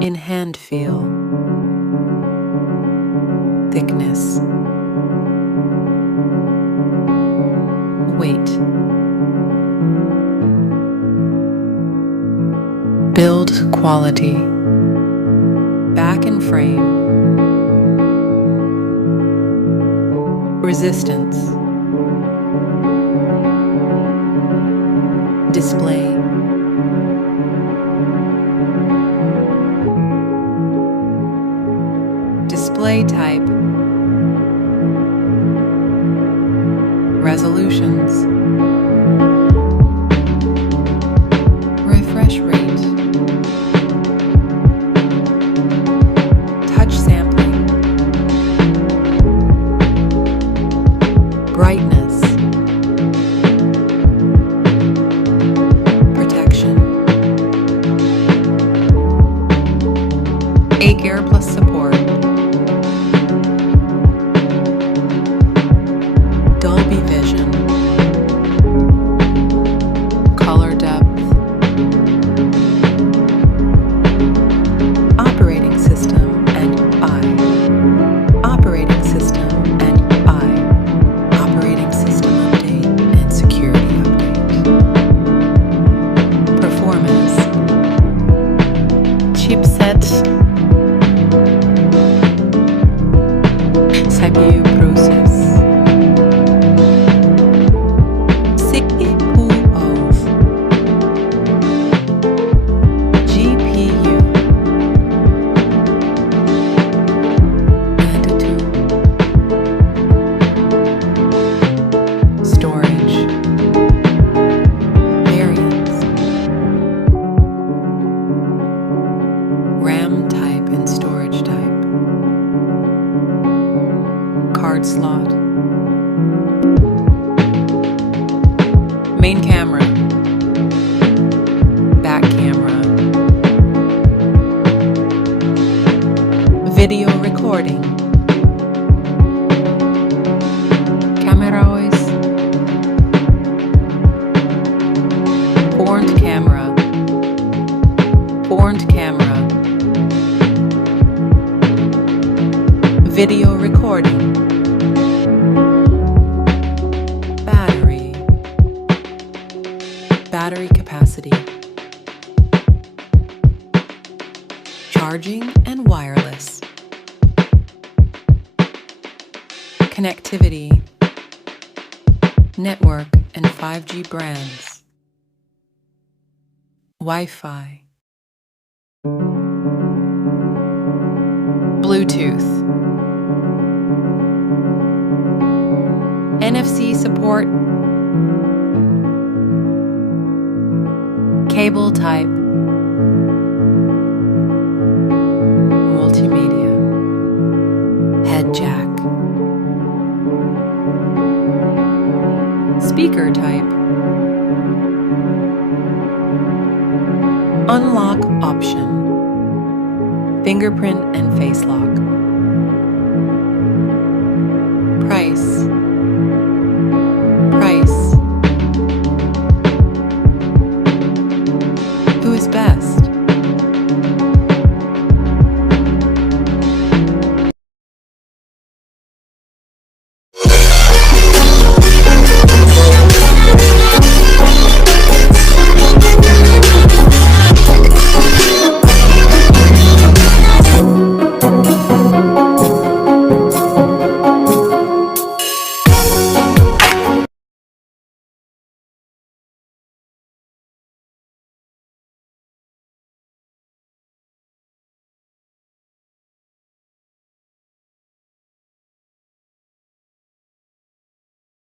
in hand feel, thickness, weight, build quality, back and frame, resistance, display, display type, resolutions, refresh rate, touch sampling, brightness, protection, 8 Gear Plus support, Dolby Vision, color depth, operating system and I, operating system and I, operating system update and security update, performance, chipset, CPU process, RAM type and storage type, card slot, main camera, back camera, video recording, camera voice, front camera, front camera, video recording, battery, battery capacity, charging and wireless, connectivity, network and 5G brands, Wi-Fi, Bluetooth, NFC support, cable type, multimedia, head jack, speaker type, unlock option, fingerprint and face lock.